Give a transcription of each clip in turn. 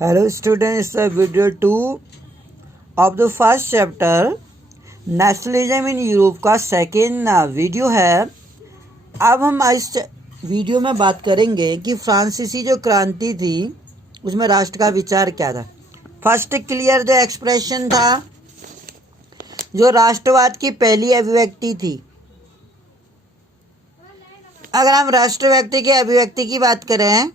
Hello students, the video 2 of the first chapter nationalism in Europe का second video है। अब हम इस वीडियो में बात करेंगे कि फ्रांसीसी जो क्रांति थी उसमें राष्ट्र का विचार क्या था। फर्स्ट क्लियर जो एक्सप्रेशन था, जो राष्ट्रवाद की पहली अभिव्यक्ति थी। अगर हम राष्ट्रव्यक्ति की अभिव्यक्ति की बात करें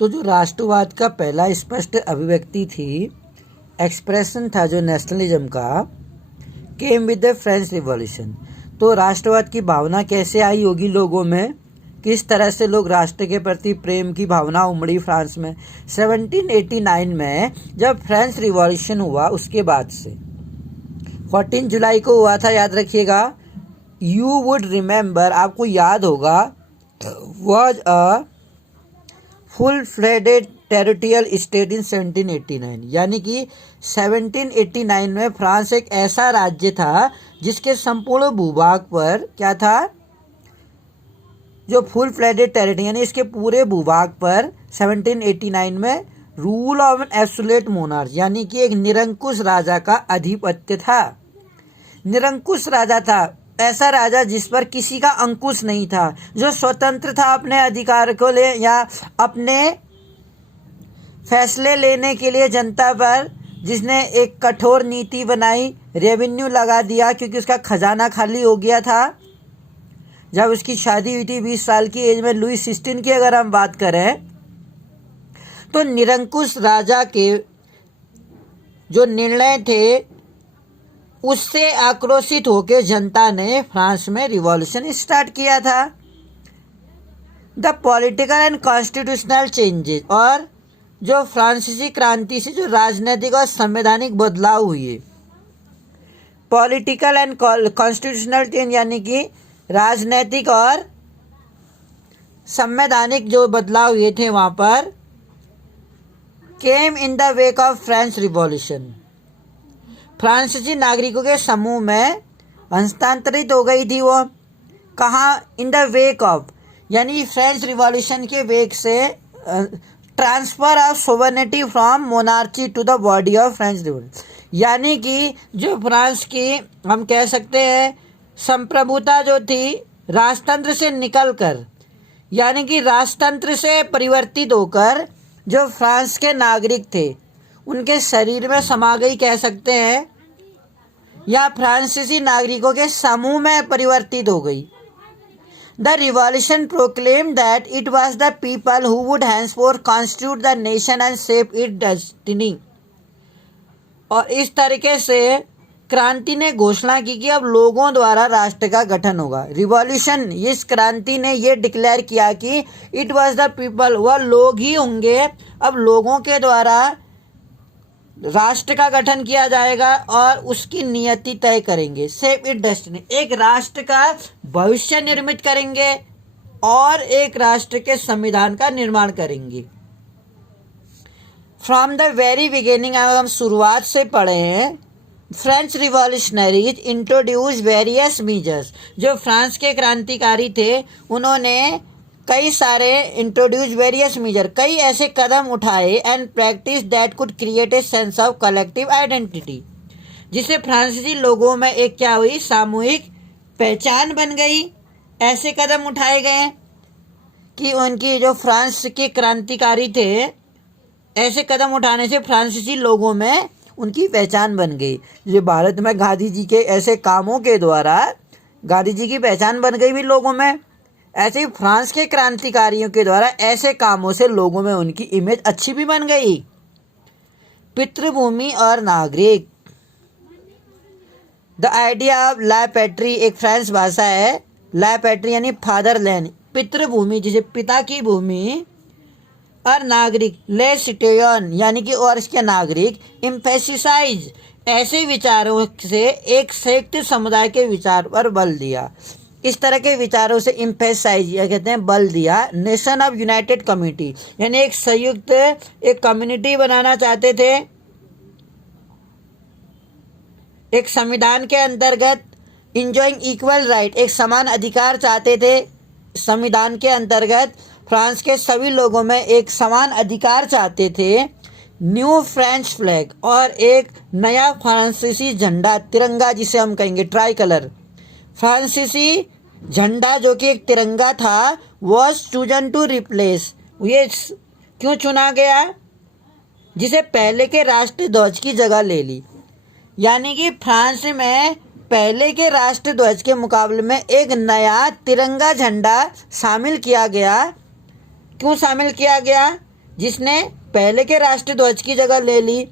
तो जो राष्ट्रवाद का पहला स्पष्ट अभिव्यक्ति थी, एक्सप्रेशन था जो नेशनलिज्म का, came with the French revolution. तो राष्ट्रवाद की भावना कैसे आई होगी लोगों में, किस तरह से लोग राष्ट्र के प्रति प्रेम की भावना उमड़ी फ्रांस में 1789 में जब फ्रेंच रिवॉल्यूशन हुआ। उसके बाद से 14 जुलाई को हुआ था, याद रखिएगा। यू वुड रिमेंबर, आपको याद होगा, was a full fledged territorial state in 1789, यानी कि 1789 में फ्रांस एक ऐसा राज्य था जिसके संपूर्ण भूभाग पर क्या था, जो फुल फ्लेडेड टेरिटरी यानी इसके पूरे भूभाग पर 1789 में rule of an absolute monarch यानी कि एक निरंकुश राजा का अधिपत्य था। निरंकुश राजा था, ऐसा राजा जिस पर किसी का अंकुश नहीं था, जो स्वतंत्र था अपने अधिकार को ले या अपने फैसले लेने के लिए जनता पर, जिसने एक कठोर नीति बनाई, रेवेन्यू लगा दिया क्योंकि उसका खजाना खाली हो गया था। जब उसकी शादी हुई थी 20 साल की एज में, लुई 16 की अगर हम बात करें, तो निरंकुश राजा के जो निर्णय थे उससे आक्रोशित होकर जनता ने फ्रांस में रिवॉल्यूशन स्टार्ट किया था। The political and constitutional changes, और जो फ्रांसीसी क्रांति से जो राजनीतिक और संवैधानिक बदलाव हुए, पॉलिटिकल एंड कॉन्स्टिट्यूशनल चेंज यानी कि राजनीतिक और संवैधानिक जो बदलाव हुए थे वहां पर, came in the wake of French revolution. फ्रांसीसी नागरिकों के समूह में हस्तांतरित हो गई थी वो। कहाँ? इन द वेक ऑफ, यानी फ्रेंच रिवॉल्यूशन के वेग से transfer of sovereignty from monarchy to the body of French revolution, यानी कि जो फ्रांस की हम कह सकते हैं संप्रभुता जो थी राजतंत्र से निकलकर, यानी कि राजतंत्र से परिवर्तित होकर जो फ्रांस के नागरिक थे उनके शरीर में समा गई कह सकते हैं, या फ्रांसीसी नागरिकों के समूह में परिवर्तित हो गई। The revolution proclaim that it was the people who would henceforth constitute the nation and shape its destiny. और इस तरीके से क्रांति ने घोषणा की कि अब लोगों द्वारा राष्ट्र का गठन होगा। रिवॉल्यूशन, इस क्रांति ने ये डिक्लेयर किया कि इट वाज द पीपल, वह लोग ही होंगे, अब लोगों के द्वारा राष्ट्र का गठन किया जाएगा और उसकी नियति तय करेंगे। शेप इट डेस्टिनी, एक राष्ट्र का भविष्य निर्मित करेंगे और एक राष्ट्र के संविधान का निर्माण करेंगे। फ्रॉम द वेरी बिगिनिंग, अगर हम शुरुआत से पढ़े हैं, French revolutionaries introduce various measures, जो फ्रांस के क्रांतिकारी थे उन्होंने कई सारे इंट्रोड्यूस वेरियस मेजर, कई ऐसे कदम उठाए and practice that could create a sense of collective identity, जिससे फ्रांसीसी लोगों में एक क्या हुई, सामूहिक पहचान बन गई। ऐसे कदम उठाए गए कि उनकी जो फ्रांस के क्रांतिकारी थे, ऐसे कदम उठाने से फ्रांसीसी लोगों में उनकी पहचान बन गई। ये भारत में गांधी जी के ऐसे कामों के द्वारा गांधी जी की पहचान बन गई भी लोगों में, ऐसे ही फ्रांस के क्रांतिकारियों के द्वारा ऐसे कामों से लोगों में उनकी इमेज अच्छी भी बन गई। पितृभूमि और नागरिक, द आइडिया ऑफ ला पैट्री एक फ्रेंच भाषा है। ला पैट्री यानी फादरलैंड, पितृभूमि जिसे पिता की भूमि, और नागरिक ले सिटिजन यानी कि और इसके नागरिक, एम्फेसिसाइज ऐसे विचारों से एक संयुक्त समुदाय के विचार पर बल दिया। इस तरह के विचारों से एम्फेसाइज या कहते हैं बल दिया। नेशन ऑफ यूनाइटेड कम्युनिटी यानी एक संयुक्त एक कम्युनिटी बनाना चाहते थे, एक संविधान के अंतर्गत। इंजॉइंग इक्वल राइट, एक समान अधिकार चाहते थे संविधान के अंतर्गत। फ्रांस के सभी लोगों में एक समान अधिकार चाहते थे। न्यू फ्रेंच फ्लैग और एक नया फ्रांसीसी झंडा, तिरंगा जिसे हम कहेंगे ट्राई कलर, फ्रांसीसी झंडा जो कि एक तिरंगा था, वॉज चूजन टू रिप्लेस, ये क्यों चुना गया, जिसे पहले के राष्ट्र ध्वज की जगह ले ली। यानी कि फ्रांस में पहले के राष्ट्र ध्वज के मुकाबले में एक नया तिरंगा झंडा शामिल किया गया। क्यों शामिल किया गया? जिसने पहले के राष्ट्र ध्वज की जगह ले ली।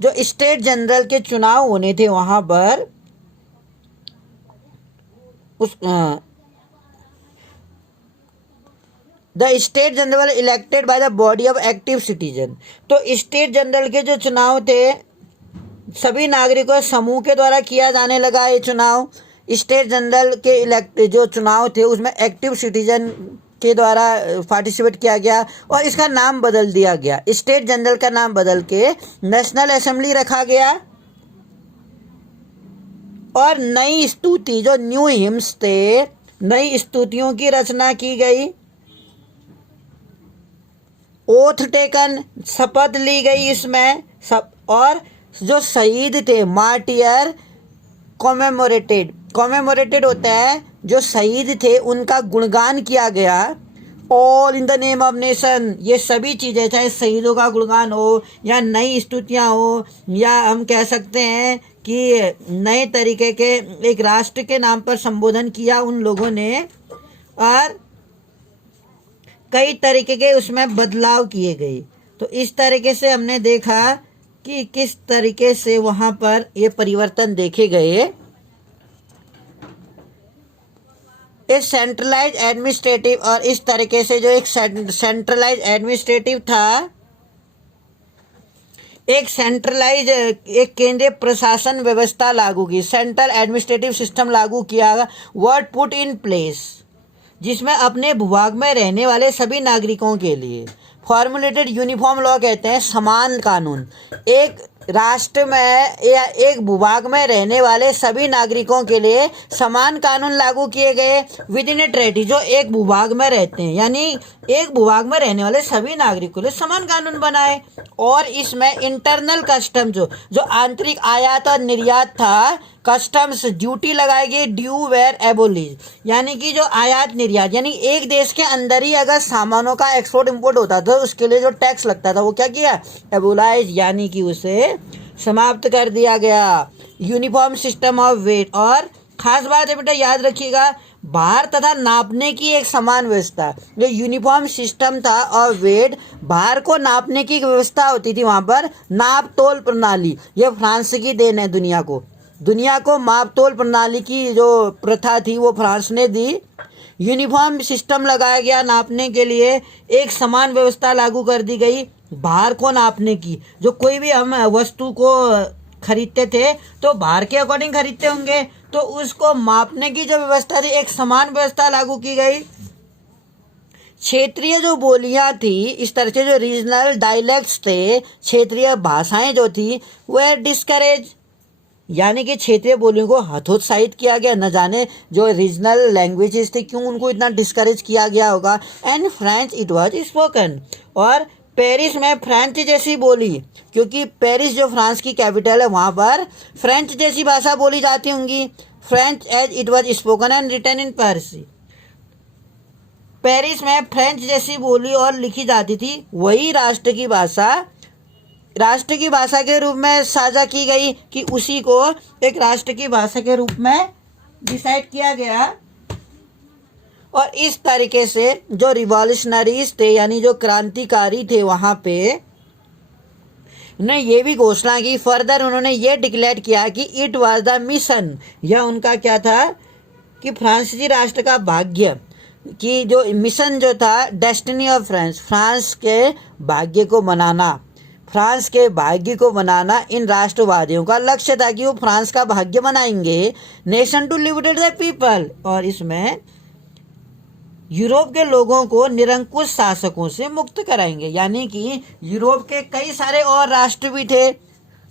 जो स्टेट जनरल के चुनाव होने थे वहां पर the state general elected by the body of active citizen. तो स्टेट जनरल के जो चुनाव थे सभी नागरिकों समूह के द्वारा किया जाने लगा। ये चुनाव स्टेट जनरल के जो चुनाव थे उसमें एक्टिव सिटीजन के द्वारा पार्टिसिपेट किया गया और इसका नाम बदल दिया गया। स्टेट जनरल का नाम बदल के नेशनल असेंबली रखा गया और नई स्तुति जो न्यू हिम्स थे, नई स्तुतियों की रचना की गई। ओथ टेकन, शपथ ली गई इसमें सब, और जो शहीद थे मार्टियर कॉमेमोरेटेड होता है, जो शहीद थे उनका गुणगान किया गया। All in the name of nation, ये सभी चीज़ें, चाहे शहीदों का गुणगान हो या नई स्तुतियाँ हो या हम कह सकते हैं कि नए तरीके के एक राष्ट्र के नाम पर संबोधन किया उन लोगों ने, और कई तरीके के उसमें बदलाव किए गए। तो इस तरीके से हमने देखा कि किस तरीके से वहाँ पर ये परिवर्तन देखे गए। एक सेंट्रलाइज एडमिनिस्ट्रेटिव, और इस तरीके से जो एक सेंट्रलाइज एडमिनिस्ट्रेटिव था, एक केंद्रीय प्रशासन व्यवस्था लागू की, सेंट्रल एडमिनिस्ट्रेटिव सिस्टम लागू किया, वर्ड पुट इन प्लेस, जिसमें अपने भूभाग में रहने वाले सभी नागरिकों के लिए फॉर्मुलेटेड यूनिफॉर्म लॉ कहते हैं, समान कानून। एक राष्ट्र में या एक भूभाग में रहने वाले सभी नागरिकों के लिए समान कानून लागू किए गए विद इन ए ट्रेटी, जो एक भूभाग में रहते हैं, यानी एक भूभाग में रहने वाले सभी नागरिकों के लिए समान कानून बनाए। और इसमें इंटरनल कस्टम जो आंतरिक आयात और निर्यात था, कस्टम्स ड्यूटी लगाई गई, ड्यू वेर एबोलिश, यानी कि जो आयात निर्यात, यानी एक देश के अंदर ही अगर सामानों का एक्सपोर्ट इंपोर्ट होता था उसके लिए जो टैक्स लगता था वो क्या किया, एबोलाइज, यानी कि उसे समाप्त कर दिया गया। यूनिफॉर्म सिस्टम ऑफ वेट, और खास बात है बेटा याद रखिएगा, भार तथा नापने की एक समान व्यवस्था। जो यूनिफॉर्म सिस्टम था और वेट, भार को नापने की व्यवस्था होती थी वहां पर, नाप तोल प्रणाली, ये फ्रांस की देन है दुनिया को माप तोल प्रणाली की जो प्रथा थी वो फ्रांस ने दी। यूनिफॉर्म सिस्टम लगाया गया नापने के लिए, एक समान व्यवस्था लागू कर दी गई भार को नापने की। जो कोई भी हम वस्तु को खरीदते थे तो भार के अकॉर्डिंग खरीदते होंगे, तो उसको मापने की जो व्यवस्था थी एक समान व्यवस्था लागू की गई। क्षेत्रीय जो बोलियां थी, इस तरह से जो रीजनल डायलेक्ट्स थे, क्षेत्रीय भाषाएं जो थी वह डिस्करेज, यानी कि क्षेत्रीय बोलियों को हतोत्साहित किया गया। न जाने जो रीजनल लैंग्वेजेस थे क्यों उनको इतना डिस्करेज किया गया होगा। And French it was spoken, और पेरिस में फ्रेंच जैसी बोली, क्योंकि पेरिस जो फ्रांस की कैपिटल है वहाँ पर फ्रेंच जैसी भाषा बोली जाती होंगी। French as it was spoken and written in Paris, Paris में फ्रेंच जैसी बोली और लिखी जाती थी, वही राष्ट्र की भाषा के रूप में साझा की गई, कि उसी को एक राष्ट्र की भाषा के रूप में डिसाइड किया गया। और इस तरीके से जो रिवॉल्यूशनरीज थे, यानी जो क्रांतिकारी थे वहाँ पे, उन्होंने ये भी घोषणा की, फर्दर उन्होंने ये डिक्लेयर किया कि इट वाज द मिशन, यह उनका क्या था कि फ्रांसीसी राष्ट्र का भाग्य, कि जो मिशन जो था, डेस्टिनी ऑफ फ्रांस, फ्रांस के भाग्य को बनाना इन राष्ट्रवादियों का लक्ष्य था, कि वो फ्रांस का भाग्य बनाएंगे। Nation to liberate the people, और इसमें यूरोप के लोगों को निरंकुश शासकों से मुक्त कराएंगे। यानी कि यूरोप के कई सारे और राष्ट्र भी थे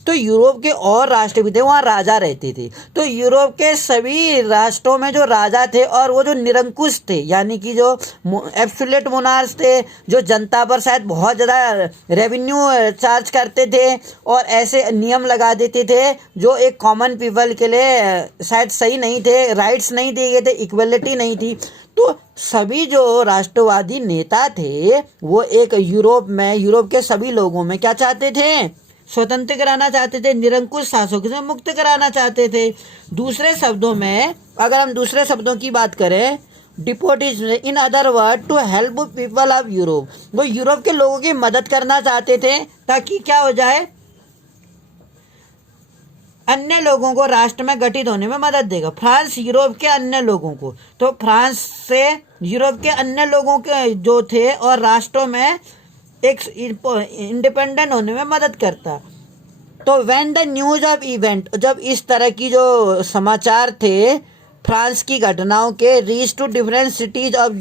तो यूरोप के और राष्ट्र भी थे, वहाँ राजा रहते थे। तो यूरोप के सभी राष्ट्रों में जो राजा थे और वो जो निरंकुश थे, यानी कि जो एब्सोल्यूट मोनार्स थे, जो जनता पर शायद बहुत ज़्यादा रेवेन्यू चार्ज करते थे और ऐसे नियम लगा देते थे जो एक कॉमन पीपल के लिए शायद सही नहीं थे, राइट्स नहीं दिए गए थे, इक्वलिटी नहीं थी। तो सभी जो राष्ट्रवादी नेता थे वो एक यूरोप के सभी लोगों में क्या चाहते थे, स्वतंत्र कराना चाहते थे, निरंकुश शासकों से मुक्त कराना चाहते थे। दूसरे शब्दों में, अगर हम दूसरे शब्दों की बात करें, despotism in other word to help people of Europe, वो यूरोप के लोगों की मदद करना चाहते थे ताकि क्या हो जाए, अन्य लोगों को राष्ट्र में गठित होने में मदद देगा। फ्रांस यूरोप के अन्य लोगों को, तो फ्रांस से यूरोप के अन्य लोगों के जो थे और राष्ट्रों में एक इंडिपेंडेंट होने में मदद करता। तो when the news of event, जब इस तरह की जो समाचार थे फ्रांस की घटनाओं के, reach to different cities of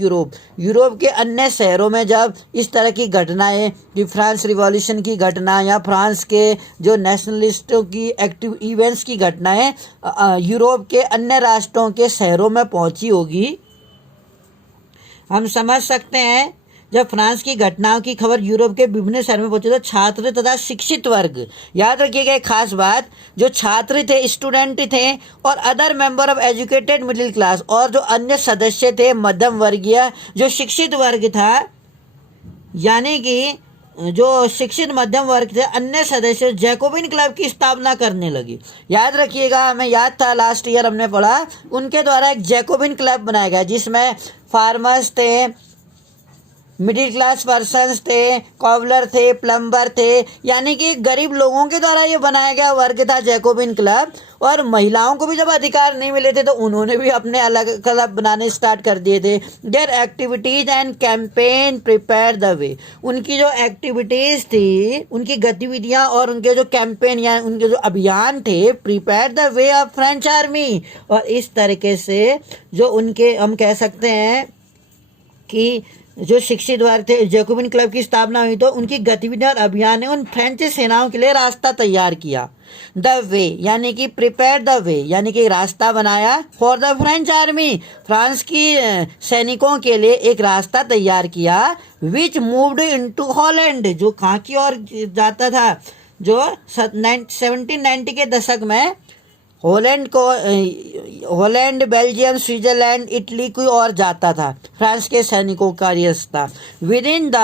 Europe के अन्य शहरों में जब इस तरह की घटनाएं, कि फ्रांस रिवॉल्यूशन की घटना या फ्रांस के जो नेशनलिस्टों की एक्टिव इवेंट्स की घटनाएं यूरोप के अन्य राष्ट्रों के शहरों में पहुंची होगी, हम समझ सकते हैं जब फ्रांस की घटनाओं की खबर यूरोप के विभिन्न शहर में पहुंचे तो छात्र तथा शिक्षित वर्ग, याद रखिएगा एक खास बात, जो छात्र थे, स्टूडेंट थे और other member of educated middle class, और जो अन्य सदस्य थे मध्यम वर्गीय, जो शिक्षित वर्ग था, यानी कि जो शिक्षित मध्यम वर्ग थे, अन्य सदस्य जैकोबिन क्लब की स्थापना करने लगी। याद रखिएगा, हमें याद था लास्ट ईयर हमने पढ़ा, उनके द्वारा एक जैकोबिन क्लब बनाया गया जिसमें फार्मर्स थे, मिडिल क्लास पर्सन्स थे, कॉवलर थे, प्लम्बर थे, यानी कि गरीब लोगों के द्वारा ये बनाया गया वर्ग था जैकोबिन क्लब। और महिलाओं को भी जब अधिकार नहीं मिले थे तो उन्होंने भी अपने अलग क्लब बनाने स्टार्ट कर दिए थे। Their activities and campaign prepare the way, उनकी जो एक्टिविटीज थी, उनकी गतिविधियां और उनके जो कैंपेन या उनके जो अभियान थे, prepare the way of French army, और इस तरीके से जो उनके, हम कह सकते हैं कि जो शिक्षित वर्ग थे, जैकोबिन क्लब की स्थापना हुई तो उनकी गतिविधियां और अभियान ने उन फ्रेंच सेनाओं के लिए रास्ता तैयार किया। द वे यानी कि प्रिपेयर द वे, यानी कि रास्ता बनाया for the French army, France की सैनिकों के लिए एक रास्ता तैयार किया। विच मूव्ड इनटू हॉलैंड, जो कहाँ की ओर जाता था, जो 1790 के दशक में हॉलैंड, बेल्जियम, स्विट्जरलैंड, इटली की ओर जाता था फ्रांस के सैनिकों का रास्ता। With in the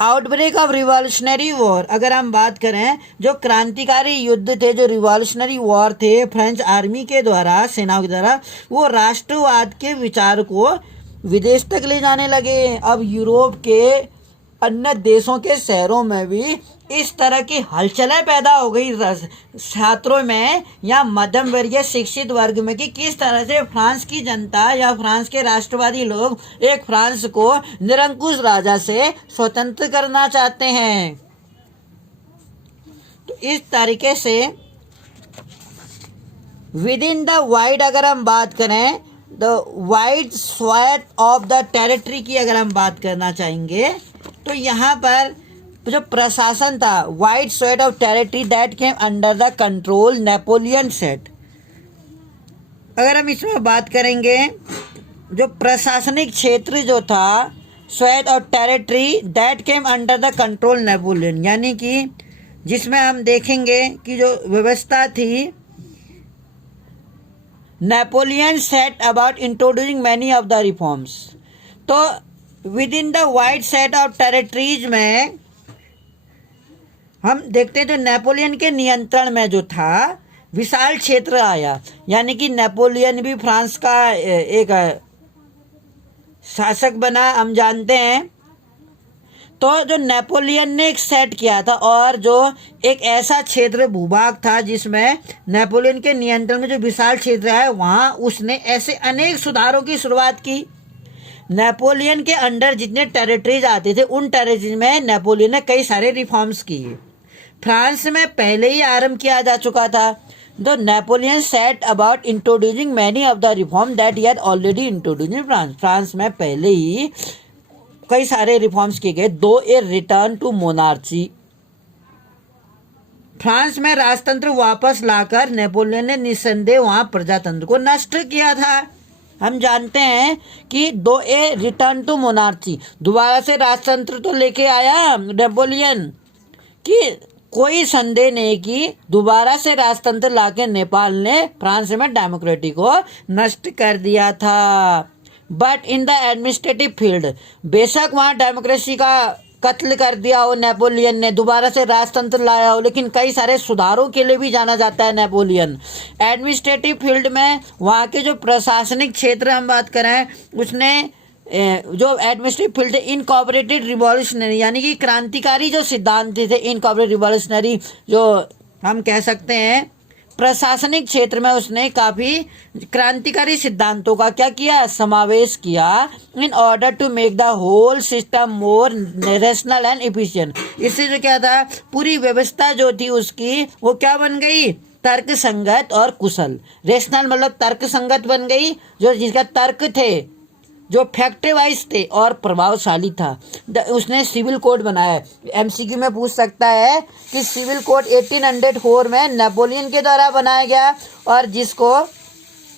outbreak of revolutionary war, अगर हम बात करें जो क्रांतिकारी युद्ध थे, जो रिवॉल्यूशनरी वॉर थे फ्रेंच आर्मी के द्वारा, सेनाओं के द्वारा, वो राष्ट्रवाद के विचार को विदेश तक ले जाने लगे। अब यूरोप के अन्य देशों के शहरों में भी इस तरह की हलचलें पैदा हो गई छात्रों में या मध्यम वर्गीय शिक्षित वर्ग में, कि किस तरह से फ्रांस की जनता या फ्रांस के राष्ट्रवादी लोग एक फ्रांस को निरंकुश राजा से स्वतंत्र करना चाहते हैं। तो इस तरीके से विद इन द वाइड, अगर हम बात करें the wide swath of the territory की अगर हम बात करना चाहेंगे, तो यहाँ पर जो प्रशासन था, wide swath of territory that came under the control Napoleon set. अगर हम इसमें बात करेंगे, जो प्रशासनिक क्षेत्र जो था, swath of territory that came under the control Napoleon, यानी कि जिसमें हम देखेंगे कि जो व्यवस्था थी, Napoleon set about introducing many of the reforms. तो within the wide set of territories में हम देखते हैं जो नेपोलियन के नियंत्रण में जो था विशाल क्षेत्र आया, यानी कि नेपोलियन भी फ्रांस का एक शासक बना, हम जानते हैं। तो जो नेपोलियन ने एक सेट किया था और जो एक ऐसा क्षेत्र भूभाग था जिसमें नेपोलियन के नियंत्रण में जो विशाल क्षेत्र है, वहाँ उसने ऐसे अनेक सुधारों की शुरुआत की। नेपोलियन के अंडर जितने टेरिटरीज आते थे उन टेरिटरीज में नेपोलियन ने कई सारे रिफॉर्म्स किए। फ्रांस में पहले ही आरंभ किया जा चुका था। The Napoleon set about introducing many of the reform that he had already introduced in France. France में पहले ही कई सारे रिफॉर्म्स किए गए। दो ए रिटर्न टू मोनार्ची, फ्रांस में राजतंत्र वापस लाकर नेपोलियन ने निस्संदेह वहां प्रजातंत्र को नष्ट किया था। हम जानते हैं कि दो ए रिटर्न टू मोनार्ची, दोबारा से राजतंत्र तो लेके आया नेपोलियन, कि कोई संदेह नहीं कि दोबारा से राजतंत्र लाके नेपाल ने फ्रांस में डेमोक्रेसी को नष्ट कर दिया था। But in the administrative field, बेशक वहाँ डेमोक्रेसी का कत्ल कर दिया हो नेपोलियन ने, दोबारा से राजतंत्र लाया हो, लेकिन कई सारे सुधारों के लिए भी जाना जाता है नेपोलियन। एडमिनिस्ट्रेटिव फील्ड में वहाँ के जो प्रशासनिक क्षेत्र हम बात करें, उसने जो एडमिनिस्ट्रेटिव फील्ड इनकॉर्पोरेटेड रिवॉल्यूशनरी, यानी कि क्रांतिकारी जो सिद्धांत थे इनकॉर्पोरेटेड रिवॉल्यूशनरी, जो हम कह सकते हैं प्रशासनिक क्षेत्र में उसने काफी क्रांतिकारी सिद्धांतों का क्या किया, समावेश किया, in order to make the whole system more rational and efficient. इससे जो क्या था, पूरी व्यवस्था जो थी उसकी वो क्या बन गई, तर्क संगत और कुशल। रेशनल मतलब तर्क संगत बन गई, जो जिसका तर्क थे, जो फैक्ट वाइज थे और प्रभावशाली था। उसने सिविल कोड बनाया। एमसीक्यू में पूछ सकता है कि सिविल कोड 1804 में नेपोलियन के द्वारा बनाया गया और जिसको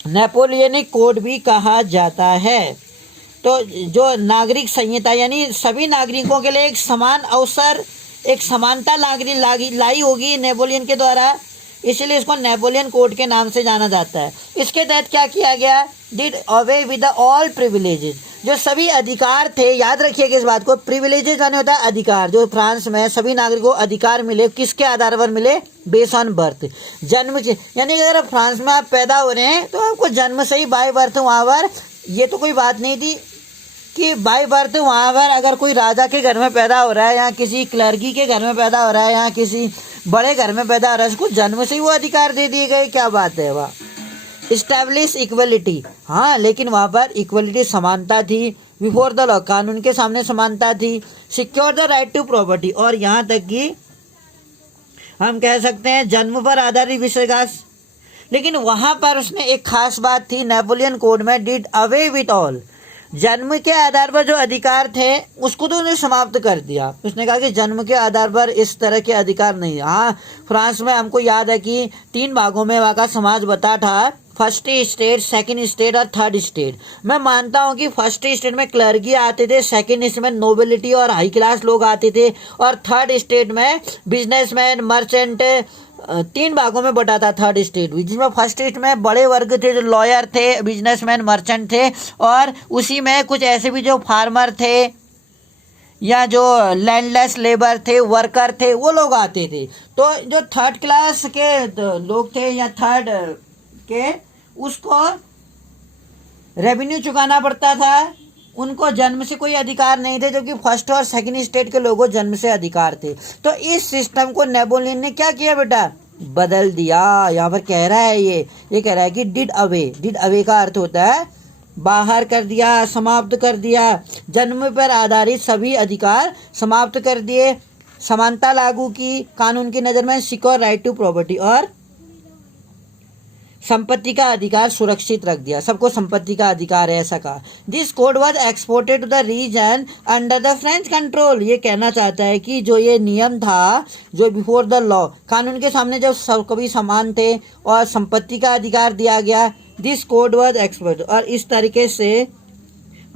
नेपोलियनिक कोड भी कहा जाता है। तो जो नागरिक संहिता, यानी सभी नागरिकों के लिए एक समान अवसर, एक समानता लाई होगी नेपोलियन के द्वारा, इसलिए इसको नेपोलियन कोड के नाम से जाना जाता है। इसके तहत क्या किया गया, did away with all privileges, जो सभी अधिकार थे, याद रखिएगा इस बात को, प्रिविलेजेस यानी होता है अधिकार, जो फ्रांस में सभी नागरिकों को अधिकार मिले, किसके आधार पर मिले, बेस ऑन बर्थ, जन्म से, यानी अगर फ्रांस में आप पैदा हो रहे हैं तो आपको जन्म से ही बाय बर्थ वहाँ पर, ये तो कोई बात नहीं थी कि बाय बर्थ वहाँ पर अगर कोई राजा के घर में पैदा हो रहा है या किसी क्लर्की के घर में पैदा हो रहा है या किसी बड़े घर में पैदा हो रहा है, उसको जन्म से ही वो अधिकार दे दिए गए। क्या बात है वाह। इस्टेब्लिश इक्वलिटी, हाँ, लेकिन वहाँ पर इक्वलिटी, समानता थी, बिफोर द लॉ, कानून के सामने समानता थी, secure the right to property, और यहाँ तक कि हम कह सकते हैं जन्म पर आधारित विषयगास। लेकिन वहाँ पर उसने एक खास बात थी नेपोलियन कोड में, डिड अवे विथ ऑल, जन्म के आधार पर जो अधिकार थे उसको तो उन्हें समाप्त कर दिया। उसने कहा कि जन्म के आधार पर इस तरह के अधिकार नहीं। हाँ, फ्रांस में हमको याद है कि 3 भागों में वहाँ का समाज बता था, फर्स्ट स्टेट, सेकंड स्टेट और थर्ड स्टेट। मैं मानता हूँ कि फर्स्ट स्टेट में क्लर्की आते थे, सेकंड स्टेट में नोबिलिटी और हाई क्लास लोग आते थे, और थर्ड स्टेट में बिजनेसमैन, मर्चेंट, 3 भागों में बटा था थर्ड स्टेट, जिसमें फर्स्ट स्टेट में बड़े वर्ग थे, जो लॉयर थे, बिजनेसमैन, मर्चेंट थे, और उसी में कुछ ऐसे भी जो फार्मर थे या जो लैंडलेस लेबर थे, वर्कर थे, वो लोग आते थे। तो जो थर्ड क्लास के लोग थे या थर्ड के, उसको रेवेन्यू चुकाना पड़ता था, उनको जन्म से कोई अधिकार नहीं थे, जबकि फर्स्ट और सेकंड स्टेट के लोगों जन्म से अधिकार थे। तो इस सिस्टम को नेपोलियन ने क्या किया बेटा, बदल दिया। यहाँ पर कह रहा है ये कह रहा है कि डिड अवे, डिड अवे का अर्थ होता है बाहर कर दिया, समाप्त कर दिया, जन्म पर आधारित सभी अधिकार समाप्त कर दिए, समानता लागू की कानून की नज़र में, सिक्योर राइट टू प्रॉपर्टी, और संपत्ति का अधिकार सुरक्षित रख दिया, सबको संपत्ति का अधिकार है, ऐसा कहा। This code was exported to the region under the French control. ये कहना चाहता है कि जो ये नियम था, जो बिफोर द लॉ, कानून के सामने जब सब कभी समान थे और संपत्ति का अधिकार दिया गया, दिस कोड वाज एक्सपोर्टेड, और इस तरीके से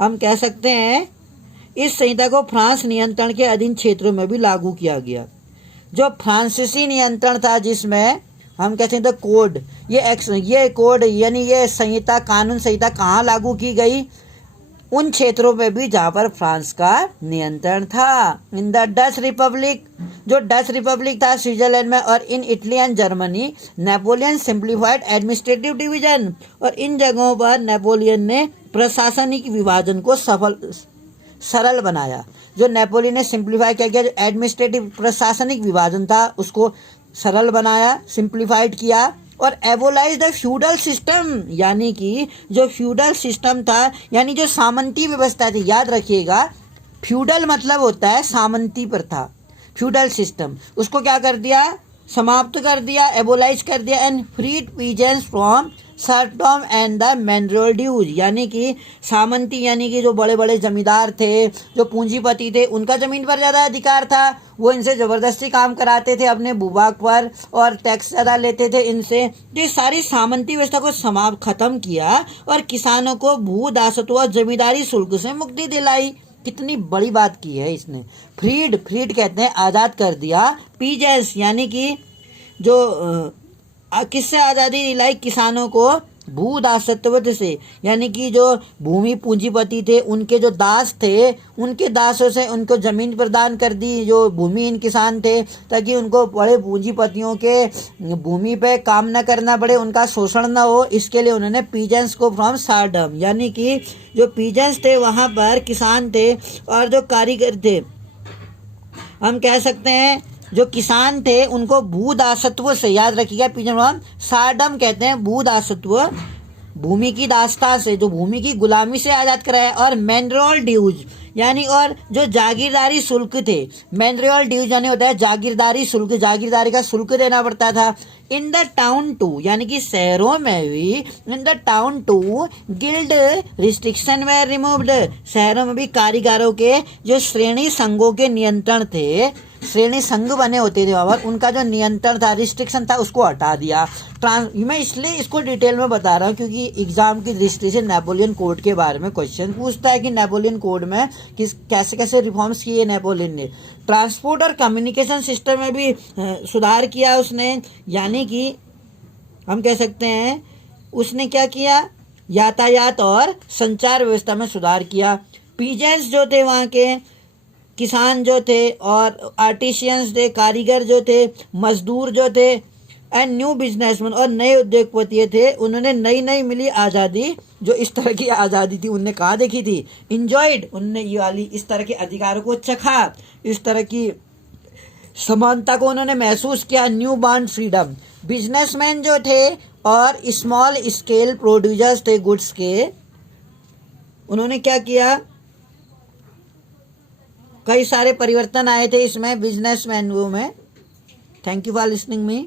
हम कह सकते हैं इस संहिता को फ्रांस नियंत्रण के अधीन क्षेत्रों में भी लागू किया गया। जो फ्रांसीसी नियंत्रण था, जिसमें हम कहते हैं तो कोड, ये कोड यानी ये संहिता, कानून संहिता कहाँ लागू की गई, उन क्षेत्रों में भी जहाँ पर फ्रांस का नियंत्रण था। इन द डच रिपब्लिक, जो डच रिपब्लिक था स्विट्जरलैंड में, और in Italy and Germany, Napoleon simplified administrative division, और इन जगहों पर नेपोलियन ने प्रशासनिक विभाजन को सरल बनाया। जो नेपोलियन ने सिंप्लीफाई क्या किया, जो एडमिनिस्ट्रेटिव प्रशासनिक विभाजन था उसको सरल बनाया, सिंप्लीफाइड किया, और एबोलाइज द फ्यूडल सिस्टम, यानी कि जो फ्यूडल सिस्टम था, यानी जो सामंती व्यवस्था थी, याद रखिएगा फ्यूडल मतलब होता है सामंती प्रथा, फ्यूडल सिस्टम, उसको क्या कर दिया, समाप्त कर दिया, एबोलाइज कर दिया, and freed peasants from serfdom and the manorial dues, यानी कि सामंती यानी कि जो बड़े बड़े जमींदार थे, जो पूंजीपति थे, उनका जमीन पर ज़्यादा अधिकार था, वो इनसे ज़बरदस्ती काम कराते थे अपने भूभाग पर और टैक्स ज़्यादा लेते थे इनसे। तो ये सारी सामंती व्यवस्था को समाप्त खत्म किया और किसानों को भू दासत्व और जमींदारी शुल्क से मुक्ति दिलाई। कितनी बड़ी बात की है इसने। फ्रीड कहते हैं आज़ाद कर दिया। पीजेंस यानी कि जो किससे आज़ादी दिलाई? किसानों को भू दासत्व से, यानी कि जो भूमि पूंजीपति थे उनके जो दास थे, उनके दासों से उनको ज़मीन प्रदान कर दी जो भूमिहीन किसान थे, ताकि उनको बड़े पूंजीपतियों के भूमि पे काम न करना पड़े, उनका शोषण न हो। इसके लिए उन्होंने पीजेंस को फ्रॉम सारडम, यानी कि जो पीजेंस थे वहाँ पर किसान थे और जो कारीगर थे, हम कह सकते हैं जो किसान थे उनको भू दासत्व से, याद रखिएगा, पीजेंस सारडम कहते हैं भू दासत्व, भूमि की दासता से, जो भूमि की गुलामी से आज़ाद कराया। और मैंड्रियल ड्यूज यानी और जो जागीरदारी शुल्क थे, मैंड्रियल ड्यूज यानी होता है जागीरदारी शुल्क, जागीरदारी का शुल्क देना पड़ता था। इन द टाउन टू, यानी कि शहरों में भी, in the town to guild restriction में रिमूव्ड, शहरों में भी कारीगरों के जो श्रेणी संघों के नियंत्रण थे, श्रेणी संघ बने होते थे वहाँ पर, उनका जो नियंत्रण था, रिस्ट्रिक्शन था, उसको हटा दिया। मैं इसलिए इसको डिटेल में बता रहा हूँ क्योंकि एग्जाम की दृष्टि से नेपोलियन कोड के बारे में क्वेश्चन पूछता है कि नेपोलियन कोड में कैसे कैसे रिफॉर्म्स किए नेपोलियन ने। ट्रांसपोर्ट और कम्युनिकेशन सिस्टम में भी सुधार किया उसने, यानी कि हम कह सकते हैं उसने क्या किया, यातायात और संचार व्यवस्था में सुधार किया। पीजेंट्स जो थे वहाँ के किसान जो थे और आर्टिशियंस थे, कारीगर जो थे, मजदूर जो थे, एंड न्यू बिजनेसमैन और नए उद्योगपति थे, उन्होंने नई नई मिली आज़ादी, जो इस तरह की आज़ादी थी उनने कहाँ देखी थी? इंजॉयड, उनने ये वाली इस तरह के अधिकारों को चखा, इस तरह की समानता को उन्होंने महसूस किया। New born freedom. बिजनेसमैन जो थे और स्मॉल स्केल प्रोड्यूसर्स थे गुड्स के, उन्होंने क्या किया? कई सारे परिवर्तन आए थे इसमें बिजनेसमैन में। Thank you for listening me.